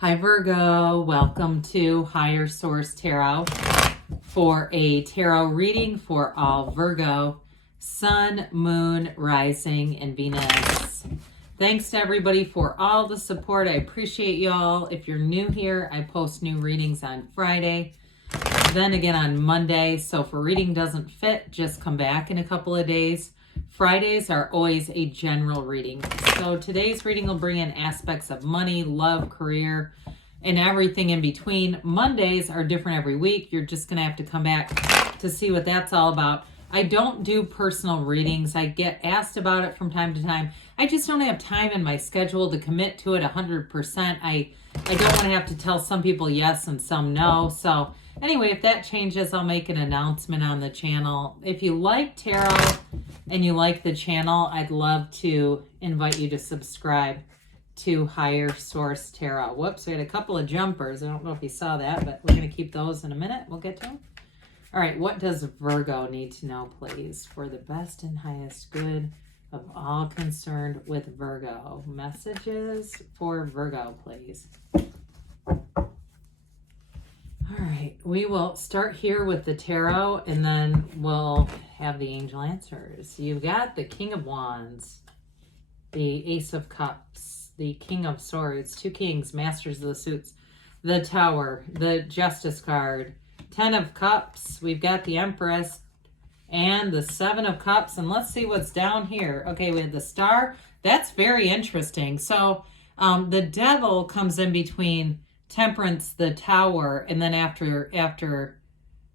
Hi Virgo, welcome to Higher Source Tarot for a tarot reading for all Virgo, Sun, Moon, Rising, and Venus. Thanks to everybody for all the support. I appreciate y'all. If you're new here, I post new readings on Friday, then again on Monday. So if a reading doesn't fit, just come back in a couple of days. Fridays are always a general reading. So today's reading will bring in aspects of money, love, career, and everything in between. Mondays are different every week. You're just going to have to come back to see what that's all about. I don't do personal readings. I get asked about it from time to time. I just don't have time in my schedule to commit to it 100%. I don't want to have to tell some people yes and some no. So anyway, if that changes, I'll make an announcement on the channel. If you like tarot and you like the channel, I'd love to invite you to subscribe to Higher Source Tarot. Whoops, we had a couple of jumpers. I don't know if you saw that, but we're going to keep those in a minute. We'll get to them. All right, what does Virgo need to know, please, for the best and highest good of all concerned with Virgo? Messages for Virgo, please. All right, we will start here with the tarot, and then we'll have the angel answers. You've got the King of Wands, the Ace of Cups, the King of Swords, two kings, Masters of the Suits, the Tower, the Justice card, 10 of Cups. We've got the Empress and the 7 of Cups. And let's see what's down here. Okay, we have the Star. That's very interesting. So the Devil comes in between Temperance, the Tower, and then after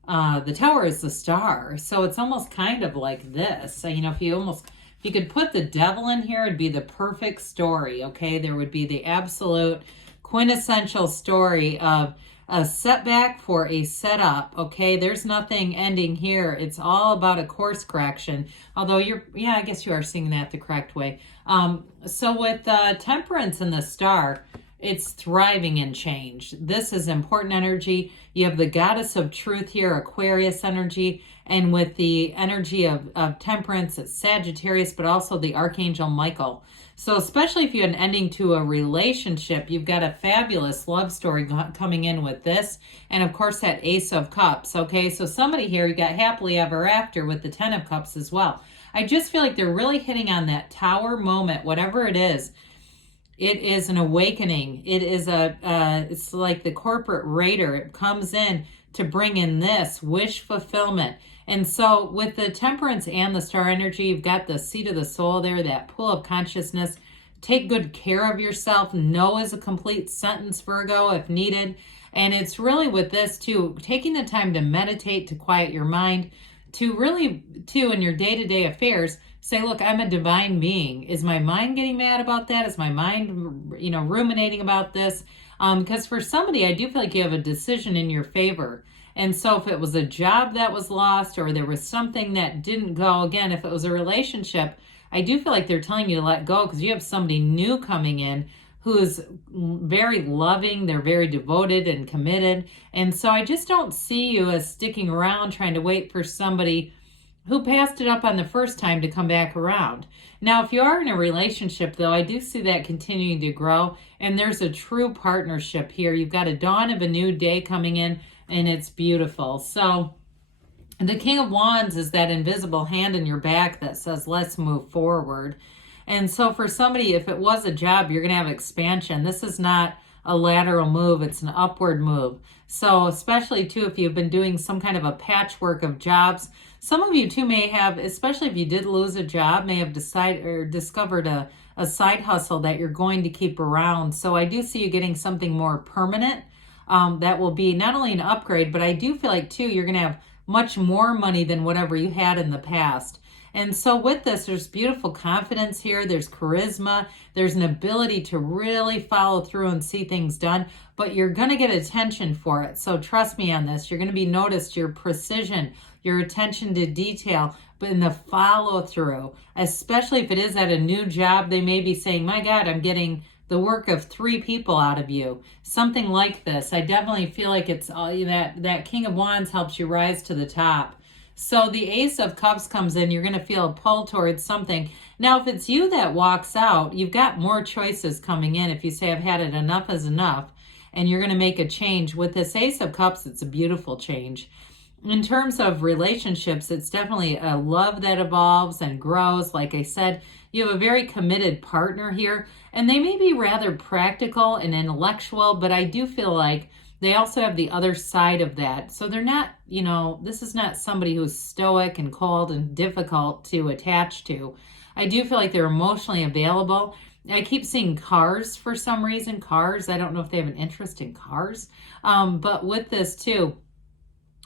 the Tower is the Star. So it's almost kind of like this. So, you know, if you could put the Devil in here, it'd be the perfect story, okay? There would be the absolute quintessential story of a setback for a setup, okay? There's nothing ending here. It's all about a course correction. Although I guess you are seeing that the correct way. So with Temperance and the Star, it's thriving in change. This is important energy. You have the Goddess of Truth here, Aquarius energy, and with the energy of Temperance, it's Sagittarius, but also the Archangel Michael. So especially if you had an ending to a relationship, you've got a fabulous love story coming in with this. And of course, that Ace of Cups, okay? So somebody here, you got happily ever after with the 10 of Cups as well. I just feel like they're really hitting on that Tower moment, whatever it is. It is an awakening. It is it's like the corporate raider. It comes in to bring in this wish fulfillment. And so with the Temperance and the Star energy, you've got the seat of the soul there, that pool of consciousness. Take good care of yourself. No is a complete sentence, Virgo, if needed. And it's really with this too, taking the time to meditate, to quiet your mind, to really, too, in your day-to-day affairs, say, look, I'm a divine being. Is my mind getting mad about that? Is my mind, ruminating about this? Because for somebody, I do feel like you have a decision in your favor. And so if it was a job that was lost or there was something that didn't go, again, if it was a relationship, I do feel like they're telling you to let go because you have somebody new coming in who's very loving. They're very devoted and committed. And so I just don't see you as sticking around trying to wait for somebody who passed it up on the first time to come back around. Now, if you are in a relationship, though, I do see that continuing to grow, and there's a true partnership here. You've got a dawn of a new day coming in, and it's beautiful. So the King of Wands is that invisible hand in your back that says, let's move forward. And so for somebody, if it was a job, you're going to have expansion. This is not a lateral move. It's an upward move. So especially, too, if you've been doing some kind of a patchwork of jobs, some of you, too, may have, especially if you did lose a job, may have decided or discovered a side hustle that you're going to keep around. So I do see you getting something more permanent that will be not only an upgrade, but I do feel like, too, you're going to have much more money than whatever you had in the past. And so with this, there's beautiful confidence here. There's charisma. There's an ability to really follow through and see things done, but you're going to get attention for it. So trust me on this. You're going to be noticed, your precision, your attention to detail, but in the follow through, especially if it is at a new job, they may be saying, my God, I'm getting the work of 3 people out of you. Something like this. I definitely feel like it's that King of Wands helps you rise to the top. So the Ace of Cups comes in, you're going to feel a pull towards something. Now, if it's you that walks out, you've got more choices coming in. If you say, I've had it, enough is enough. and you're going to make a change. With this Ace of Cups, it's a beautiful change. In terms of relationships, it's definitely a love that evolves and grows. Like I said, you have a very committed partner here, and they may be rather practical and intellectual, but I do feel like they also have the other side of that. So they're not, this is not somebody who's stoic and cold and difficult to attach to. I do feel like they're emotionally available. I keep seeing cars for some reason. Cars, I don't know if they have an interest in cars. But with this too,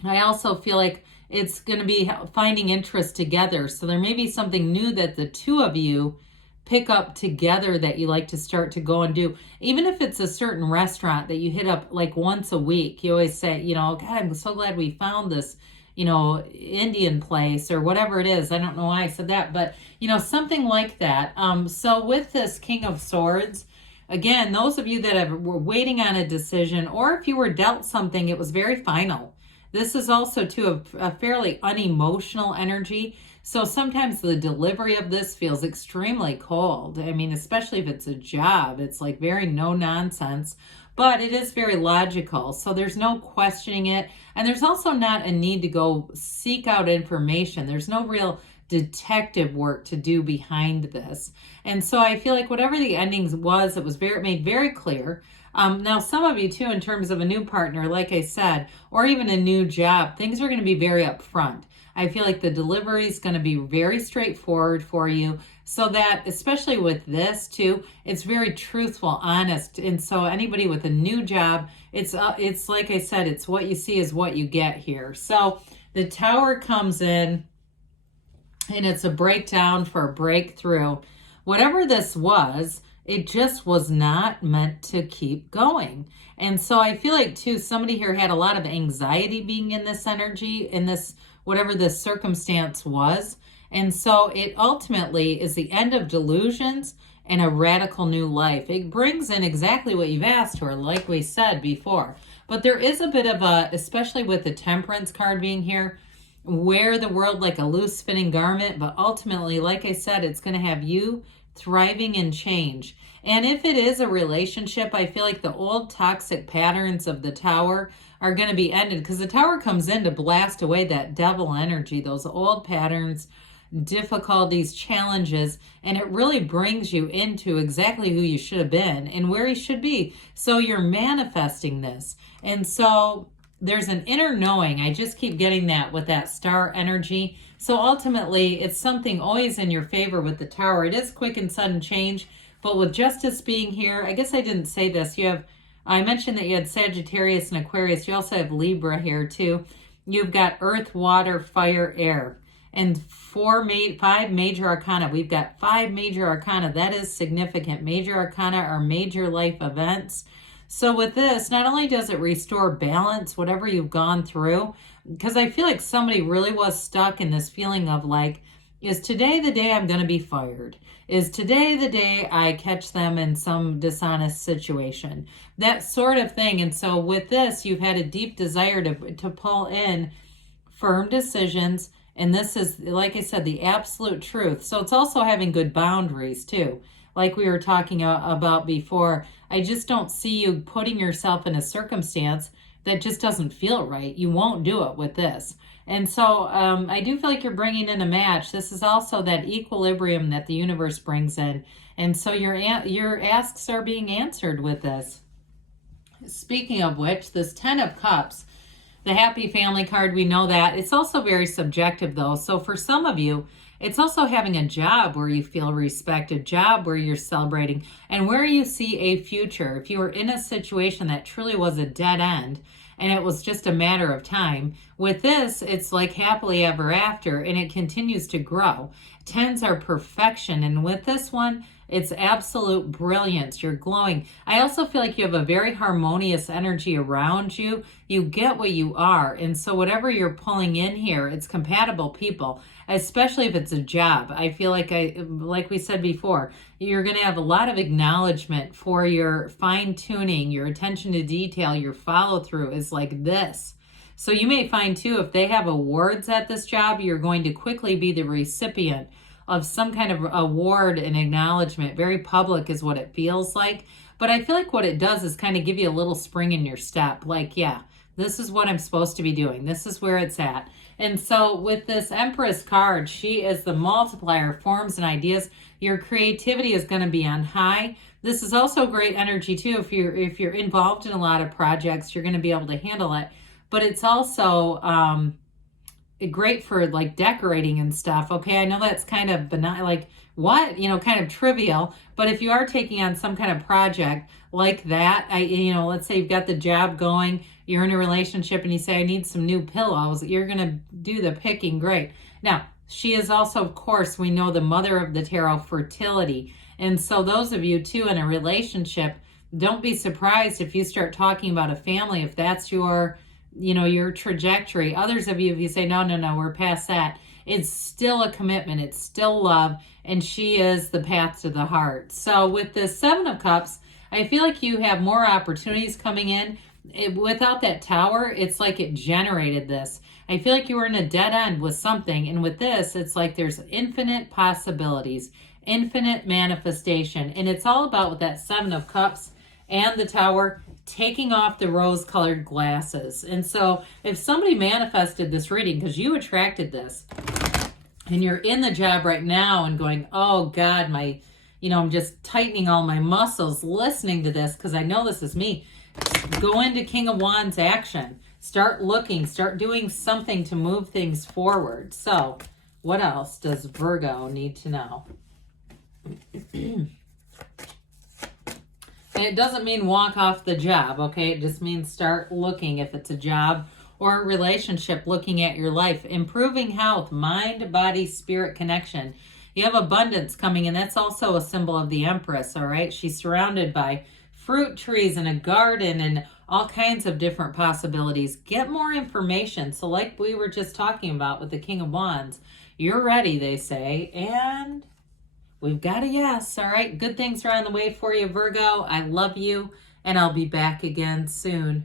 I also feel like it's going to be finding interest together. So there may be something new that the two of you pick up together that you like to start to go and do. Even if it's a certain restaurant that you hit up like once a week, you always say, God, I'm so glad we found this, Indian place or whatever it is. I don't know why I said that, but, something like that. So with this King of Swords, again, those of you that were waiting on a decision, or if you were dealt something, it was very final. This is also, too, a fairly unemotional energy. So sometimes the delivery of this feels extremely cold. I mean, especially if it's a job, it's like very no nonsense, but it is very logical. So there's no questioning it. And there's also not a need to go seek out information. There's no real detective work to do behind this. And so I feel like whatever the endings was, it was made very clear. Now, some of you too, in terms of a new partner, like I said, or even a new job, things are going to be very upfront. I feel like the delivery is going to be very straightforward for you, so that, especially with this too, it's very truthful, honest. And so anybody with a new job, it's like I said, it's what you see is what you get here. So the Tower comes in, and it's a breakdown for a breakthrough. Whatever this was, it just was not meant to keep going. And so I feel like, too, somebody here had a lot of anxiety being in this energy, in this, whatever this circumstance was. And so it ultimately is the end of delusions and a radical new life. It brings in exactly what you've asked for, like we said before. But there is a bit of especially with the Temperance card being here, wear the world like a loose fitting garment. But ultimately, like I said, it's going to have you thriving in change. And if it is a relationship, I feel like the old toxic patterns of the Tower are going to be ended, because the Tower comes in to blast away that devil energy, those old patterns, difficulties, challenges, and it really brings you into exactly who you should have been and where you should be. So you're manifesting this. And so there's an inner knowing. I just keep getting that with that star energy. So ultimately, it's something always in your favor with the Tower. It is quick and sudden change, but with Justice being here, I guess I didn't say this. I mentioned that you had Sagittarius and Aquarius. You also have Libra here too. You've got Earth, Water, Fire, Air, and 5 major arcana. We've got 5 major arcana. That is significant. Major arcana are major life events. So with this, not only does it restore balance, whatever you've gone through, because I feel like somebody really was stuck in this feeling of like, is today the day I'm going to be fired? Is today the day I catch them in some dishonest situation? That sort of thing. And so with this, you've had a deep desire to pull in firm decisions. And this is, like I said, the absolute truth. So it's also having good boundaries too. Like we were talking about before, I just don't see you putting yourself in a circumstance that just doesn't feel right. You won't do it with this. And so I do feel like you're bringing in a match. This is also that equilibrium that the universe brings in. And so your asks are being answered with this. Speaking of which, this 10 of Cups, the happy family card, we know that. It's also very subjective though. So for some of you, it's also having a job where you feel respected, job where you're celebrating, and where you see a future. If you were in a situation that truly was a dead end and it was just a matter of time, with this, it's like happily ever after, and it continues to grow. 10s are perfection, and with this one, it's absolute brilliance. You're glowing. I also feel like you have a very harmonious energy around you. You get what you are. And so whatever you're pulling in here, it's compatible people, especially if it's a job. I feel like like we said before, you're going to have a lot of acknowledgement for your fine tuning, your attention to detail, your follow through is like this. So you may find too, if they have awards at this job, you're going to quickly be the recipient of some kind of award and acknowledgement. Very public is what it feels like. But I feel like what it does is kind of give you a little spring in your step. Like, yeah, this is what I'm supposed to be doing. This is where it's at. And so with this Empress card, she is the multiplier, forms and ideas. Your creativity is going to be on high. This is also great energy too. If you're involved in a lot of projects, you're going to be able to handle it. But it's also great for like decorating and stuff. Okay, I know that's kind of benign, like what, kind of trivial. But if you are taking on some kind of project like that, let's say you've got the job going, you're in a relationship, and you say, I need some new pillows. You're gonna do the picking, great. Now, she is also, of course, we know the mother of the tarot, fertility. And so those of you too in a relationship, don't be surprised if you start talking about a family, if that's your trajectory. Others of you, if you say, no, we're past that, it's still a commitment. It's still love. And she is the path to the heart. So with this Seven of Cups, I feel like you have more opportunities coming in. Without that Tower, it's like it generated this. I feel like you were in a dead end with something. And with this, it's like there's infinite possibilities, infinite manifestation. And it's all about with that Seven of Cups and the Tower, taking off the rose-colored glasses. And so if somebody manifested this reading because you attracted this and you're in the job right now and going, oh God, I'm just tightening all my muscles listening to this because I know this is me. Go into King of Wands action. Start looking, start doing something to move things forward. So what else does Virgo need to know? And it doesn't mean walk off the job, okay? It just means start looking, if it's a job or a relationship, looking at your life. Improving health, mind, body, spirit connection. You have abundance coming, and that's also a symbol of the Empress, all right? She's surrounded by fruit trees and a garden and all kinds of different possibilities. Get more information. So like we were just talking about with the King of Wands, you're ready, they say, and we've got a yes. All right. Good things are on the way for you, Virgo. I love you, and I'll be back again soon.